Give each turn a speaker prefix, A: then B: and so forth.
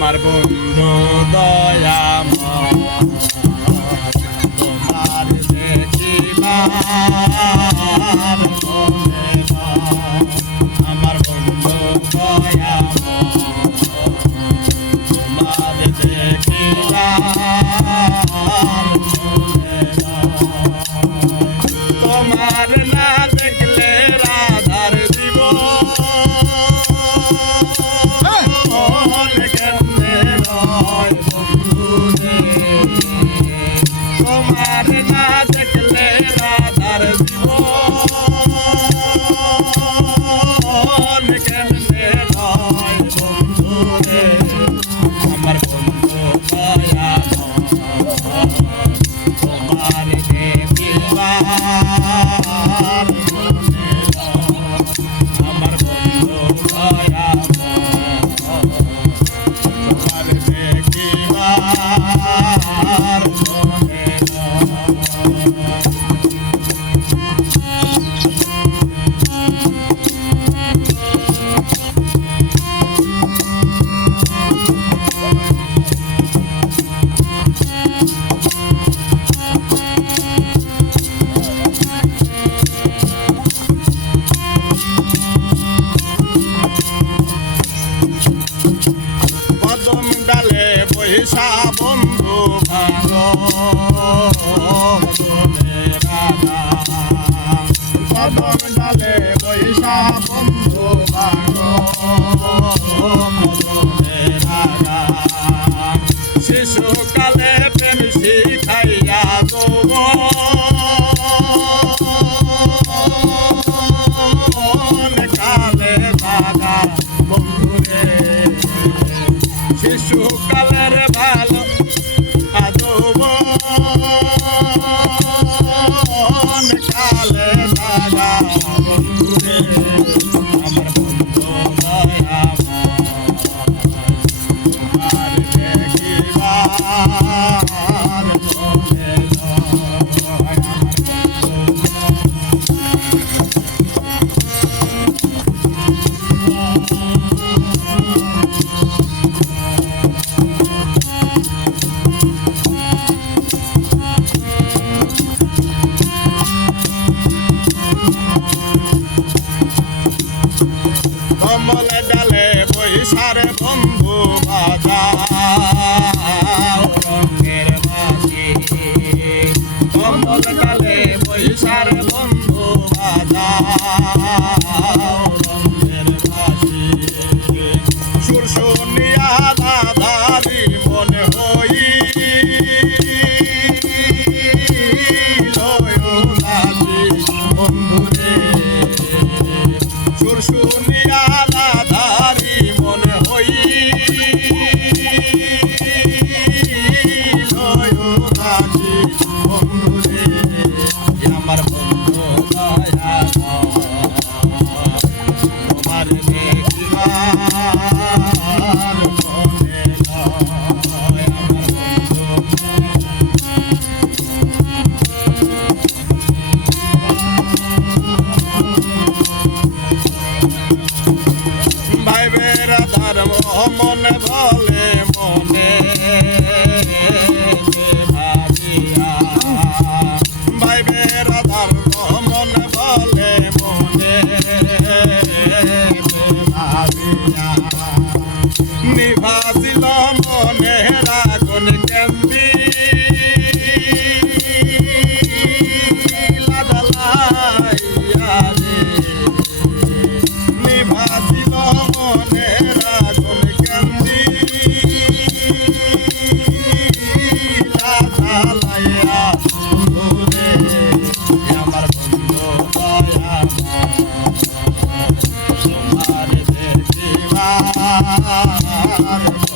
A: আমার বন্ধু দয়াম তোমার দেখিবার তোমার বৈশা বন্ধু ভালো কদম ডালে বৈশা বন্ধু ভালো শিশুকালে প্রেম শিখাইয়া যৌব কালে দাদা শিশুকালের বন্ধুরে কমল ডালে বৈশার বন্ধু বাজা রঙের বাজি কমল ডালে বৈশার বন্ধু বাজা রঙের বাজি সুর শুনিয়া দাদা বন্ধু ভাসি Thank you.